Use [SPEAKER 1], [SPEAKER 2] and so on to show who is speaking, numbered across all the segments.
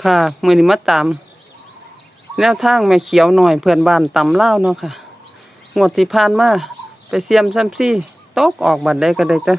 [SPEAKER 1] ค่ะมื้อนี้มาตามแนวทางแม่เขียวหน่อยเพื่อนบ้านตำลาวเนาะค่ะงวดที่ผ่านมาไปเสี่ยมซ้ำซี่ตกออกบัดใดก็ได้แต่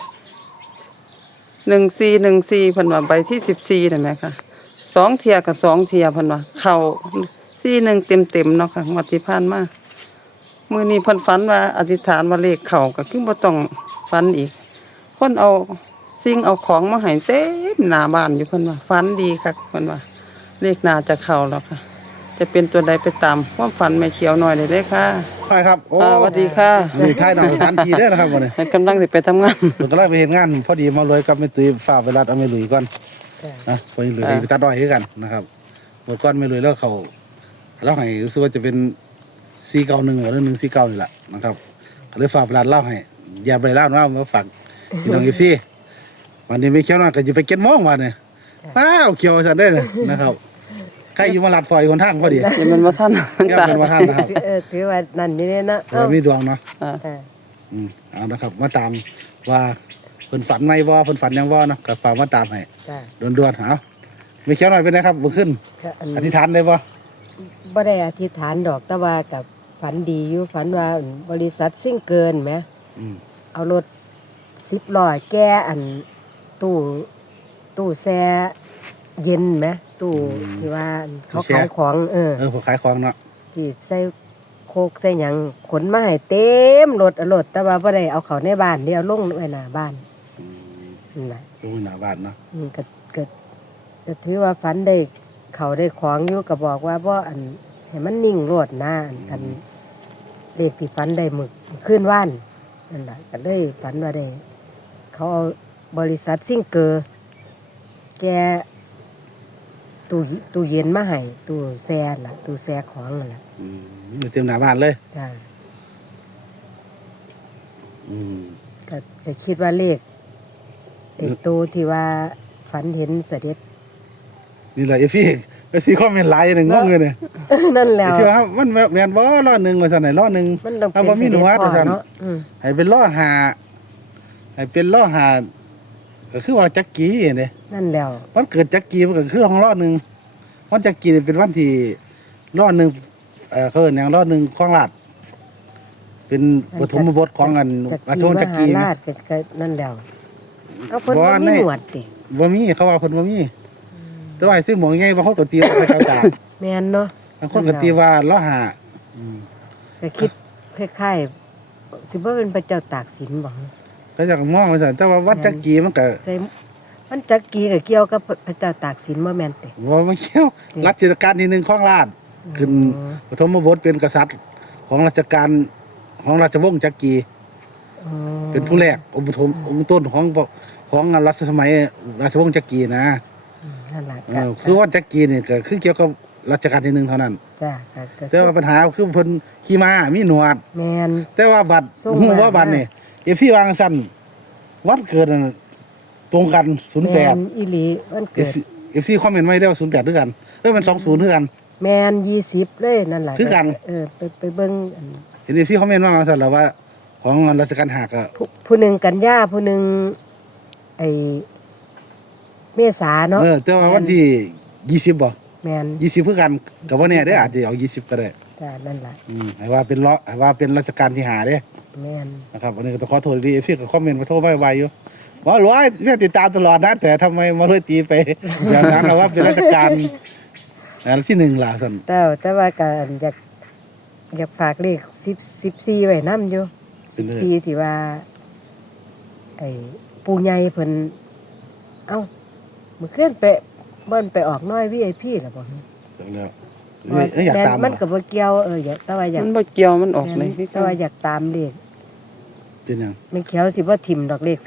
[SPEAKER 1] 1414เพิ่นว่าใบที่14นั่นแหละค่ะ2เที่ยกับ2เที่ยเพิ่นว่าเข้า41เต็มๆเนาะค่ะงวดที่ผ่านมามื้อนี้เพิ่นฝันว่าอธิษฐานว่าเลขเข้าก็คือบ่ต้องฝันอีกคนเอาสิ่งเอาของมาให้เต็มหน้าบ้านอยู่เพิ่นว่าฝันดีคักเพิ่นว่าเลขน่าจะเข้าแล้วค่ะจะเป็นตัวใดไปตามความฝันแม่เขียวหน่อยได้เลยค่ะ
[SPEAKER 2] ใช่ครับโอ้
[SPEAKER 1] สวัสดีค่ะ
[SPEAKER 2] นี่ท้ายหนังทันทีเด้อนะครับวันนี้
[SPEAKER 1] กำลังสิไปทำงาน
[SPEAKER 2] ผมกำลังไปเห็นงานพอดีมาเลยกับแม่ตุ้ยฝากเวลาเอาแม่หลุยก่อนนะพอดีหลุยไปตัดด้อยด้วยกันนะครับเมื่อก่อนแม่หลุยแล้วเขาเล่าให้รู้สึกว่าจะเป็น491หรือ149นี่แหละนะครับก็เลยฝากเวลาเล่าให้อย่าไปเล่านะมาฝากพี่น้องFCวันนี้ไม่เขียวนะก็จะไปเก็ตมองวันนี้อ้าวเขียวสันได้เลยนะครับใครอยู่มาลัดพออยู่คนทางพอดี
[SPEAKER 1] อย่ามันมาท่านมัน
[SPEAKER 2] แก้
[SPEAKER 1] สา
[SPEAKER 2] เป็นว่าท่านนะครับ
[SPEAKER 3] ถือว่านั่นนี่เนี่ยนะ
[SPEAKER 2] มีดวงเนาะ
[SPEAKER 1] อ่า
[SPEAKER 2] เอานะครับมาตามว่าเพิ่นฝันไหมบ่เพิ่นฝันยังบ่เนาะก็ฝากมาตามให้
[SPEAKER 3] จ้ะ
[SPEAKER 2] ด่วนๆเอาไม่เขียวหน่อยเป็นไงครับบ่ขึ้น
[SPEAKER 3] ก็อัน
[SPEAKER 2] อธิษฐานได้บ่
[SPEAKER 3] บ่ได้อธิษฐานดอกแต่ว่ากับฝันดีอยู่ฝันว่าบริษัทซิ่งเกินไหม
[SPEAKER 2] อืม
[SPEAKER 3] เอารถ10 ล้อแก้อันตู้แช่เย็นไหมตู้ที่ว่าเขาขายของ
[SPEAKER 2] ผมขายของเนาะ
[SPEAKER 3] ที่ใส่โคกใส่หยังขนมาให้เต็มรถเอารถแต่ว่าบ่ได้เอาเขาในบ้านเดียวลงไว้หน้าบ้านนั่นล่ะ
[SPEAKER 2] ดูหน้าบ้านเนาะ
[SPEAKER 3] ก็ถือว่าฝันได้เขาได้ของอยู่ก็บอกว่าบ่อันให้มันนิ่งโลดนะอันกันเลขที่ฝันได้หมึกขึ้นว่านนั่นแหละก็เลยฝันว่าได้เขาเอาบริษัทซิ่งเกอร์แกตู้เย็นมาให้ตู้แช่ล่ะตู้แช่ของนั่นล่ะ
[SPEAKER 2] อยู่เต็มหน้าบ้านเลย
[SPEAKER 3] จ้า
[SPEAKER 2] อืม
[SPEAKER 3] ก็คิดว่าเลขไอ้ตู้ที่ว่าฝันเห็นเสด็จ
[SPEAKER 2] นี่แหละ FC คอมเมนต์หลายหนึงงงเลยเนี่ย
[SPEAKER 3] นั่นแหล้ว
[SPEAKER 2] เชื่อครับมันแม่นบ่ล้อหนึงว่าซั่นไหนล้อหนึง
[SPEAKER 3] มันต้อง
[SPEAKER 2] ถ้า
[SPEAKER 3] เป็น
[SPEAKER 2] บ่มีหนวดว่าซั่น
[SPEAKER 3] เนาะ
[SPEAKER 2] ให้เป็นล้อหาให้เป็นล้อหาก็คือว่าจักกี้เนี่ย
[SPEAKER 3] นั่นแล้ว
[SPEAKER 2] วันเกิดจักรีมันก็คือของล้อหนึ่งวันจักรีนี่เป็นวันที่ล้อหนึ่งเขาเอิ้นหยังล้อหนึ่งของราชเป็นปฐมบทของอันราชวงศ์จักรี
[SPEAKER 3] ม
[SPEAKER 2] ไหม
[SPEAKER 3] หาราชก็นั่นแล้วเอาเพิ่น
[SPEAKER 2] บ่
[SPEAKER 3] บ่
[SPEAKER 2] ใน
[SPEAKER 3] มีหนวดติ
[SPEAKER 2] บ่มีเขาว่าเพิ่นบ่มีแต่ว่าให้ซื้อหมวกใหญ่บางคนก็ตีว่าพระเจ้าตาก
[SPEAKER 3] แม่นเนาะ
[SPEAKER 2] บางคนก็ตีว่าล้อหาอืม
[SPEAKER 3] ก็คิดคล้ายๆสิบ่เป็นพระเจ้าตากสินบ่
[SPEAKER 2] เขาจะมองว่าซั่นแต่ว่าวัดจักรีมันก็
[SPEAKER 3] ใส่มันจักกีก็เกี่ยวกับพระเจ้าตากสินบ่แม่นติ
[SPEAKER 2] บ่เกี่ยวรัชกาลที่หนึ่งของราชขึ้นปฐมบทเป็นกษัตริย์ของราชการของราชวงศ์จักรี
[SPEAKER 3] อ๋อ
[SPEAKER 2] เป็นผู้แรกองค์ปฐมองค์ต้นของรัชสมัยราชวงศ์จักรีนะ
[SPEAKER 3] นั่นล่ะ
[SPEAKER 2] คือว่าจักรีนี่ก็คือเกี่ยวกับรัชกาลที่หนึ่งเท่านั้น
[SPEAKER 3] จ้าก็
[SPEAKER 2] แต่ว่าปัญหาคือเพิ่นขี่ม้ามีหนวด
[SPEAKER 3] แม่น
[SPEAKER 2] แต่ว่าบัตร
[SPEAKER 3] ส่งมา
[SPEAKER 2] ฮู้ว่าบัตรนี่ FC วางสั่นวันเกิดนั่นตรงกัน
[SPEAKER 3] แม่นอีหลีวันเกิด
[SPEAKER 2] FC คอมเมนต์ไว้ได้ว่า08ด้วยกันมัน20ด้วยกัน
[SPEAKER 3] แม่น20เลยนั่นล่ะ
[SPEAKER 2] คือกัน
[SPEAKER 3] ไปเบิ่งอัน
[SPEAKER 2] เห็น FC คอมเมนต์ว่าสั่นแล้วว่าของรัชกาล5ก็
[SPEAKER 3] ผู้หนึ่งกันยาผู้หนึ่งไอเมษาเนาะ
[SPEAKER 2] แต่ว่าวันที่20บ่
[SPEAKER 3] แมน
[SPEAKER 2] 20คือกันก็บ่แน่เด้ออาจจะเอา20ก็ได้
[SPEAKER 3] จ้านั่นแหละ
[SPEAKER 2] ให้ว่าเป็นให้ว่าเป็นรัชกาลที่5เด้
[SPEAKER 3] แมน
[SPEAKER 2] นะครับอันนี้ก็ต้องขอโทษดีเอฟซีก็คอมเมนต์มาโทษไว้อยู่ว่าหลวงเพื่อนติดตามตลอดนะแต่ทำไมมาเลยตีไป อย่างนั้นเราว่าเป็นราชการที่หนึ่งล่ะสัน
[SPEAKER 3] แต่ว่าก็อยากฝากเลข14ไว้นำอยู่14ที่ว่าไอ้ปู่ใหญ่เพิ่นเอ้ามื้อคืนไปบ่นไปออกน้อย VIP ล่ะบ่
[SPEAKER 2] แล้วอยากตาม
[SPEAKER 3] มันก็บ่เกี่ยวแต่ว่าอยาก
[SPEAKER 1] มันบ่เกี่ยวมันออกเลย
[SPEAKER 3] แต่ว่าอยากตามเลข
[SPEAKER 2] เป็นยัง
[SPEAKER 3] มันเขียวสิบ่ถิ่มดอกเลข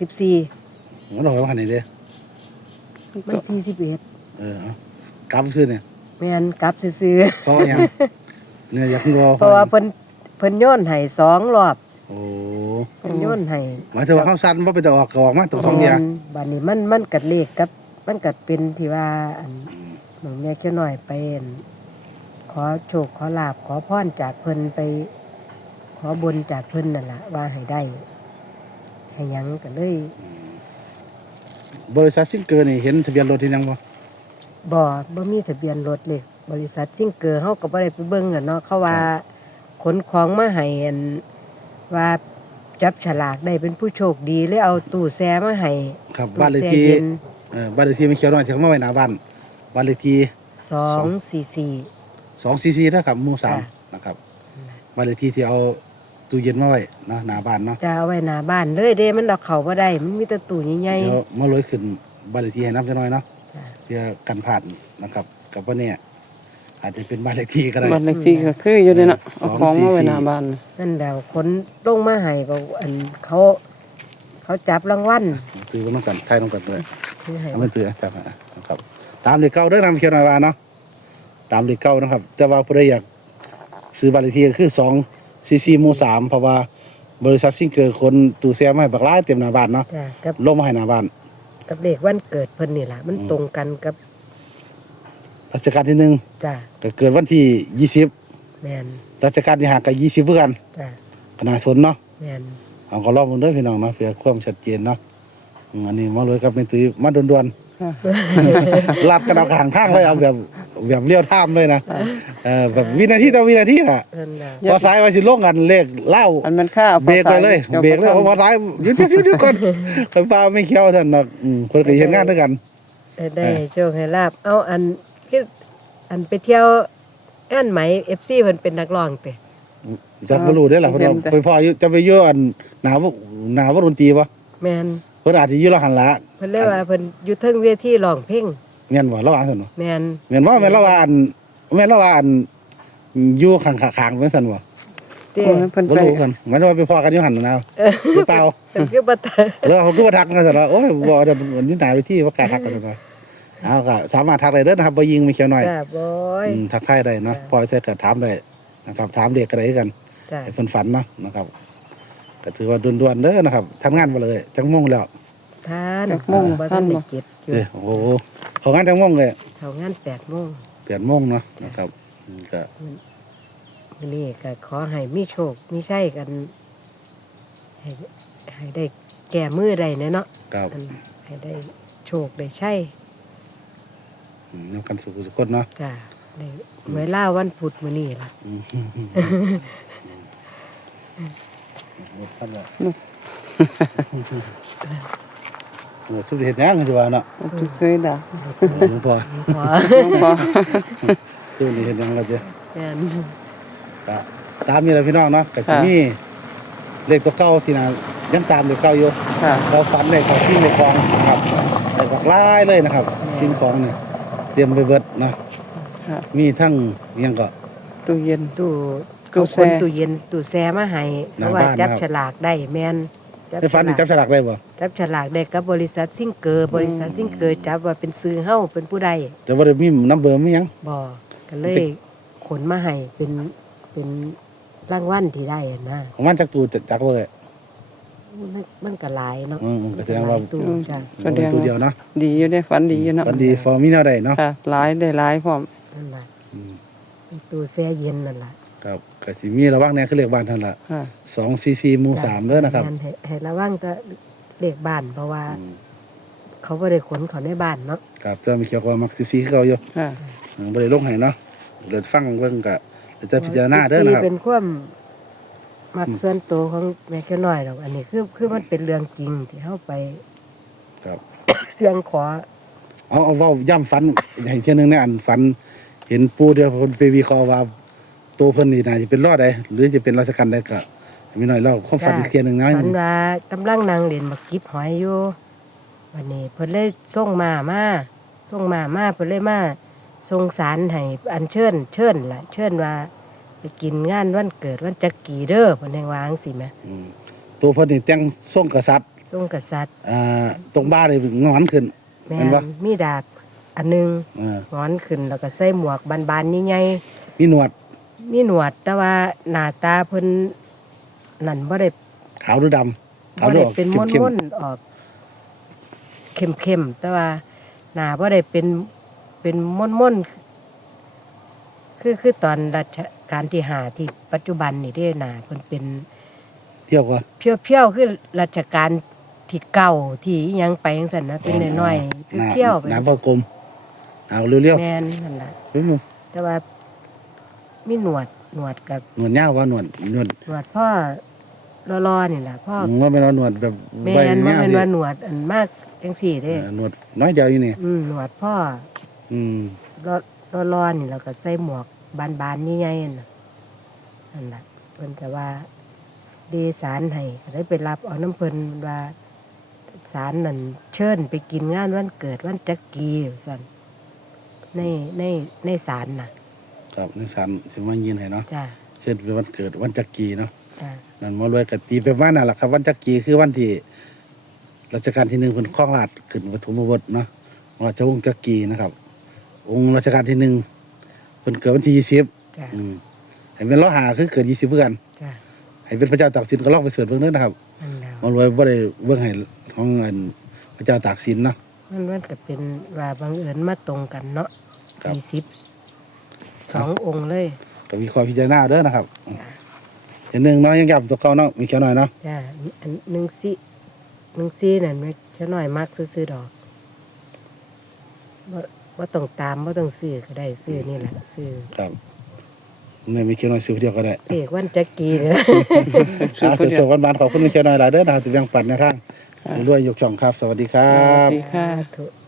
[SPEAKER 3] 14
[SPEAKER 2] มันบอกว่าขนาดไหนเด้
[SPEAKER 3] มัน41
[SPEAKER 2] เอากลับซื้อเนี่ย
[SPEAKER 3] แม่นกลับซื่อ
[SPEAKER 2] เพราะว่ายังเนี่ยอยากรอ
[SPEAKER 3] ๆเพราะว่าเพิ่นโยนให้2รอบ
[SPEAKER 2] โอ้
[SPEAKER 3] เพิ่นโยนให้
[SPEAKER 2] หมายถึงว่าเขาสั้นว่าไปจะออกก็ออกมาตัวสองอย่าง
[SPEAKER 3] บัดนี้มันกัดเลขกับมันกัดเป็นที่ว่าอันหนูแม่เจ้าน้อยไปอั่นขอโชคขอลาบขอพรจากเพิ่นไปขอบนจากเพิ่นนั่นล่ะว่าให้ได้ให้หยังก็เลย
[SPEAKER 2] บริษัทซิงเกิลนี่เห็นทะเบียนรถที่ยังบ่
[SPEAKER 3] บ่มีทะเบียนรถเลขบริษัทซิ่งเกอร์เฮาก็บ่ได้ไปเบิ่งน่ะเนาะเขาว่าขนของมาให้อันว่าจับฉลากได้เป็นผู้โชคดีเลยเอาตู้แช่มาให้
[SPEAKER 2] ครับ
[SPEAKER 3] ตู้
[SPEAKER 2] บ้านเลข
[SPEAKER 3] แช่
[SPEAKER 2] ที่
[SPEAKER 3] ย็น
[SPEAKER 2] บ้านเลขที่ไม่เขียวน้อยที่เขามาไว้หน้าบ้านบ้านเลขที่
[SPEAKER 3] 244
[SPEAKER 2] 244นะครับหมู่
[SPEAKER 3] จ้ะ
[SPEAKER 2] 3นะครับบ้านเลขที่ที่เอาตู้เย็นมาไว้เนาะหน้าบ้านเนาะ
[SPEAKER 3] จะเอาไว้หน้าบ้านเลยเด้มันเอาเข้าบ่ได้มันมีแต่ตู้ใหญ่
[SPEAKER 2] เดี๋ยวมาเลยขึ้นบ้านเลขที่ให้นับจักหน่อยเนาะ
[SPEAKER 3] ๆจ้ะ
[SPEAKER 2] เพื่อกันผ่านนะครับกับว่าเนี่ยอาจจะเป็นบ้านเลขที่ก็ได้
[SPEAKER 1] บ้านเลขที่ก็คืออยู่นี่เนาะเอาของมาไว้หน้า
[SPEAKER 2] 244
[SPEAKER 1] บ้าน
[SPEAKER 3] นั่นแล้วขนลงมาให้บอกอันเขาจับรางวัล
[SPEAKER 2] ตือว่าน้องกันใช่น้องกันเลย
[SPEAKER 3] ซื้อให้
[SPEAKER 2] เอาเป็นตือจับนะครับตามเลขเก้าเด้อนำเขียนหน่อยว่าเนาะตามเลขเก้านะครับ แต่ว่าผู้ใดอยากซื้อบ้านเลขที่ก็คือ244หมู่3เพราะว่าบริษัทซิงเกอร์คนตู้แซ่มาให้บักหลายเต็มหน้าบ้านเนาะ
[SPEAKER 3] จ้ะกับ
[SPEAKER 2] ลงมาให้หน้าบ้าน
[SPEAKER 3] เลขวันเกิดเพิ่นนี่ล่ะมันตรงกันกับ
[SPEAKER 2] รัชกาลที่หนึ่ง
[SPEAKER 3] จ้ะ
[SPEAKER 2] ก็เกิดวันที่20
[SPEAKER 3] แม่น
[SPEAKER 2] รัชกาลที่5ก็20เพื่อกัน
[SPEAKER 3] จ้ะ
[SPEAKER 2] ขนาดสนเนาะ
[SPEAKER 3] แม่น
[SPEAKER 2] เอาก็ลองมึงเด้อพี่น้องเนาะเพื่อความชัดเจนเนาะอันนี้มาเลยกับเป็นตื้อมาด่วน
[SPEAKER 1] ค่ะ
[SPEAKER 2] ๆลัดกันเอาข้างข้างเลยเอาแบบเลี้ยวท่ามเลยนะแบบวินาทีต่อวินาทีน่ะ
[SPEAKER 3] นั่นน่ะ
[SPEAKER 2] พอซ้ายว่าสิลงกันเลขเล่า
[SPEAKER 1] อันมันค่า
[SPEAKER 2] เบรกไปเลยเบรกเลยพอซ้ายหยุดก่อนคนฟ้าไม่เคี้ยวท่านเนาะคนก็เห็นงานด้วยกัน
[SPEAKER 3] ได้โชคให้ลาบเอาอันคืออันไปเที่ยวงานไหม FC เพิ่นเป็นนักร้องเตะ
[SPEAKER 2] จักบ่รู้เด้อล่ะเพิ่นไปพออยู่จะไปอยู่อันหนาวดนตรีบ่
[SPEAKER 3] แม่น
[SPEAKER 2] เพิ่นอาจสิอยู่ละหันละ
[SPEAKER 3] เพิ่นเรียกว่าเพิ่นอยู่เทิงเวทีร้องเพลง
[SPEAKER 2] แม่นบ่ระหว่างซั่นบ่
[SPEAKER 3] แม่น
[SPEAKER 2] แม่นว่าแม่นละว่าอันอยู่ข้างๆเป็นซั่นบ่
[SPEAKER 3] เต้
[SPEAKER 1] โอ้ยเพิ่น
[SPEAKER 2] บ่
[SPEAKER 1] ไป
[SPEAKER 2] รู้กันหมายถึงว่าไปพอกันอยู่หั่นน่ะนะหรือเปล่า
[SPEAKER 3] เพิ่นคือบ่ตาย
[SPEAKER 2] แล้วเขาก็มาทักกันซั่นว่าโอ้ยบ่เดี๋ยววันนี้หนาไปที่ว่ากล้าทักกันซั่นว่าเอาก็สามารถทักได้เด้อนะครับบ่ยิงไม่เขียวหน่อย
[SPEAKER 3] จ้ะบอย
[SPEAKER 2] ทักทายได้เนาะพอใส่ก็ถามได้นะครับถามเด็กก็ได้คือกัน
[SPEAKER 3] จ้ะ
[SPEAKER 2] ให้เพิ่นฝันเนาะนะครับก็ถือว่าด่วนๆเด้อนะครับทำงานบ่เลยจังม่วงแล้ว
[SPEAKER 3] ท่าน
[SPEAKER 1] โมง
[SPEAKER 3] บ่
[SPEAKER 1] ท่า
[SPEAKER 3] ทัน
[SPEAKER 1] น
[SPEAKER 3] ได้
[SPEAKER 1] บ่
[SPEAKER 3] เก็บอยู่
[SPEAKER 2] เด้อโอ้โหเขางานจังม่วงเลย
[SPEAKER 3] เข้างาน8:00น
[SPEAKER 2] 8:00 นเนาะนะครับก็
[SPEAKER 3] มื้อนี้ก็ขอให้มีโชคมีชัยกัน ให้ได้แก้มือได้แน่เนาะ
[SPEAKER 2] ครับ
[SPEAKER 3] อันให้ได้โชคได้ชัย
[SPEAKER 2] นำกันสู่สุขคนเนาะ
[SPEAKER 3] จ้ะได้เวลาวันพุธมื้อนี้ล่ะ
[SPEAKER 2] หมดพันละหมดสุดเห็ดหยังสิว่าเนาะ
[SPEAKER 1] เคยด่า
[SPEAKER 2] หลวงพ่อ
[SPEAKER 3] พอ
[SPEAKER 1] พอ
[SPEAKER 2] สุดเห็ดหยังก็เด้อ
[SPEAKER 3] แม่น
[SPEAKER 2] ก็ตามนี้แหละพี่น้องเนาะก็สิมีเลขตัวเก่าที่น่ะยังตามเลขเก่าอยู่
[SPEAKER 1] ค่ะ
[SPEAKER 2] เราฝันได้ของสิ่งในของนะครับได้บักหลายเลยนะครับสิ่งของนี่เตรียมไปเบิดเนาะ
[SPEAKER 1] ค่ะ
[SPEAKER 2] มีทั้งอิหยังก็
[SPEAKER 1] ตู้เย็น
[SPEAKER 3] ตู้
[SPEAKER 1] ตู้
[SPEAKER 3] เขา
[SPEAKER 1] แช่
[SPEAKER 3] คนตู้เย็นตู้แช่มาให้
[SPEAKER 2] หน้า
[SPEAKER 3] เพราะว่า
[SPEAKER 2] บ้าน
[SPEAKER 3] จับ
[SPEAKER 2] นะครับ
[SPEAKER 3] ฉลากได้แม่น
[SPEAKER 2] ได้ฝันนี่จับฉลากได้บ่
[SPEAKER 3] จับฉลากได้กับบริษัทซิ่งเกอร์บริษัทซิ่งเกอร์จับว่าเป็นซื้อเฮาเป็นผู้ใด
[SPEAKER 2] แต่ว่าได้มีน้ำเบอร์มีหยัง
[SPEAKER 3] บ่ก็เลยขนมาให้เป็นรางวัลที่ได้อะนะ
[SPEAKER 2] ของมันจักตูจักบ่เลย
[SPEAKER 3] มันก็หลายเนาะ
[SPEAKER 2] ก็แสดงว่า
[SPEAKER 3] หลยตู้จ้ะ
[SPEAKER 1] แสดง
[SPEAKER 2] ตัวเดียวเนาะ
[SPEAKER 1] ดีอยู่ได้ฝันดีอยู่เนาะ
[SPEAKER 2] ฝันดีฟอร์มีแนวใดเนาะ
[SPEAKER 1] ค่ะหลายได้หลายพร้อม
[SPEAKER 3] นั่นล่ะ
[SPEAKER 2] อืม
[SPEAKER 3] เป็นตู้แช่เย็นนั่นล่ะ
[SPEAKER 2] ครับก็สิมีระวังแน่คือเลขบ้านท่านละ
[SPEAKER 1] ค่ะ
[SPEAKER 2] 244หมู่3เด้อนะครับ
[SPEAKER 3] งาให้ระวังจะเลขบ้านเพราะว่า
[SPEAKER 2] อืม
[SPEAKER 3] เขาบ่ได้ขนเขาในบ้านเนาะ
[SPEAKER 2] ครับจะมีเกี่ยวกับมัก14คือเก่าอยู่
[SPEAKER 1] ค่ะ
[SPEAKER 2] บ่ได้ลงให้เนาะเดี๋ยวฟังเบิ่งก็เดี๋ยวจะพิจารณาเด้อนะครับ
[SPEAKER 3] เป็นความมักส่วนตัวของแม่แค่น้อยดอกอันนี้คือมันเป็นเรื่องจริงที่เฮาไป
[SPEAKER 2] ครับ
[SPEAKER 3] เรื่องขอ
[SPEAKER 2] เอาเว้าย่ำฝันให้เที่ยนึงในอันฝัน เห็นปู่เดียวเพิ่นไปวิเคราะห์ว่าตัวเพิ่นนี่น่าจะเป็นรอดใดหรือจะเป็นราชการใดก็มีหน่อยเล่าความฝันอีกเที่ยนึงนะ
[SPEAKER 3] ฝันว่ากำลังนั่งเล่นบักกิบหอยอยู่วันนี้เพิ่นเลยส่งมาเพิ่นเลยมาส่งสารให้อันเชิญล่ะเชิญว่าไปกินงานวันเกิดวันจักรีเด้อเพิ่นแห่งว่าจังซี่แหม
[SPEAKER 2] ตัวเพิ่นนี่แต่งทรงกษัตริย์
[SPEAKER 3] ส่งกษัตริย์
[SPEAKER 2] ตรงบ้านนี่งอนขึ้น
[SPEAKER 3] แม่
[SPEAKER 2] เห็นบ่
[SPEAKER 3] มีดาบอันหนึง
[SPEAKER 2] เออ
[SPEAKER 3] งอนขึ้นแล้วก็ใส่หมวกบานๆใหญ่
[SPEAKER 2] มีหนวด
[SPEAKER 3] ๆมีหนวดแต่ว่าหน้าตาเพิ่นนั่นบ่ได้
[SPEAKER 2] ขาวหรือดำขาว
[SPEAKER 3] บ่
[SPEAKER 2] หรือ
[SPEAKER 3] ได้
[SPEAKER 2] ออก
[SPEAKER 3] เป็น
[SPEAKER 2] เข้ม
[SPEAKER 3] ม่นๆออกเข้มๆแต่ว่าหน้าบ่ได้เป็นม่นๆคือตอนรัชกาลที่5ที่ปัจจุบันนี่เด้หน้าเพิ่นเป็น
[SPEAKER 2] ๆเที่ยวกว่า
[SPEAKER 3] เพียวๆคือรัชกาลที่เก่าที่อิหยังไปจังซั่นนะเป็นน้อยๆเพียวๆไป
[SPEAKER 2] น้ำพอกลมเอาเร็ว
[SPEAKER 3] แม่นนั่นล่ะ
[SPEAKER 2] ๆรู้มั้ย
[SPEAKER 3] แต่ว่ามีหนวดกับ
[SPEAKER 2] หนวดยาวว่าหนวด
[SPEAKER 3] หนวดพ่อรอๆนี่ล่ะพ่อ
[SPEAKER 2] ว่าเป็นว่าหนวดแบบ
[SPEAKER 3] แม่
[SPEAKER 2] ใบ
[SPEAKER 3] นว่า
[SPEAKER 2] เงี้ย
[SPEAKER 3] เป็นว่าหนวดอันมากจังซี่เด้
[SPEAKER 2] หนวดน้อยเดียวอยู่นี่
[SPEAKER 3] หนวดพ่อ
[SPEAKER 2] อืม
[SPEAKER 3] รอๆนี่แล้วก็ใส่หมวกบานๆใหญ่ๆน่ะนั่นล่ะเพิ่นก็ว่าเดสารให้ก็ได้ไปรับเอาน้ำเพิ่นว่าสารนั่นเชิญไปกินงานวันเกิดวันจักรีซั่นในสารน่ะ
[SPEAKER 2] ครับในศาลสิมายินให้เนาะ
[SPEAKER 3] จ้ะ
[SPEAKER 2] เช่นเป็นวันเกิดวันจักรีเนาะ
[SPEAKER 3] จ้ะ
[SPEAKER 2] นั่นหมารวยก็ตีไปว่านั่นล่ะครับวันจักรีคือวันที่รัชกาลที่1เพิ่นครองราชย์ขึ้นปฐมบทเนาะราชวงศ์จักรีนะครับ องค์รัชกาลที่1เพิ่นเกิดวันที่20
[SPEAKER 3] จ้ะ
[SPEAKER 2] ให้เป็นล้อหาคือเกิด20เพื่อกัน
[SPEAKER 3] จ้ะ
[SPEAKER 2] ให้เป็นพระเจ้าตากสินก็ลองไปเสิร์ชเบิ่งเด้อนะครับ
[SPEAKER 3] นั่นแล้ว
[SPEAKER 2] หมารวยบ่ได้เบิ่งให้ของอันพระเจ้าตากสินเนาะ
[SPEAKER 3] มันก็เป็นว่าบังเอิญมาตรงกันเนาะ
[SPEAKER 2] ครับ
[SPEAKER 3] 22องค์เลย
[SPEAKER 2] ก็มีความพิจารณาเด้อนะครับเห็นหนึ่งเนาะยังย้ำตัวเก่าเนาะมีแค่น้อยเนาะ
[SPEAKER 3] จ้ะอัน1 4นั่นไม่แค่น้อยมักซื้อๆดอกบ่ต้องตามบ่ต้องซื้อก็ได้ซื้อนี่แหละซื้อ
[SPEAKER 2] ครับไม่มีแค่น้อยซื้อเดียวก็ได้
[SPEAKER 3] เอกวันจักรีเด้อ
[SPEAKER 2] ครับจบๆวันๆขอบคุณมีแค่น้อยหลายเด้อนะครับที่แบ่งปันในทางรวยยกช่องครับ สวัสดีครั
[SPEAKER 1] สวั
[SPEAKER 2] บ
[SPEAKER 1] สดีค่ะ
[SPEAKER 3] ถูก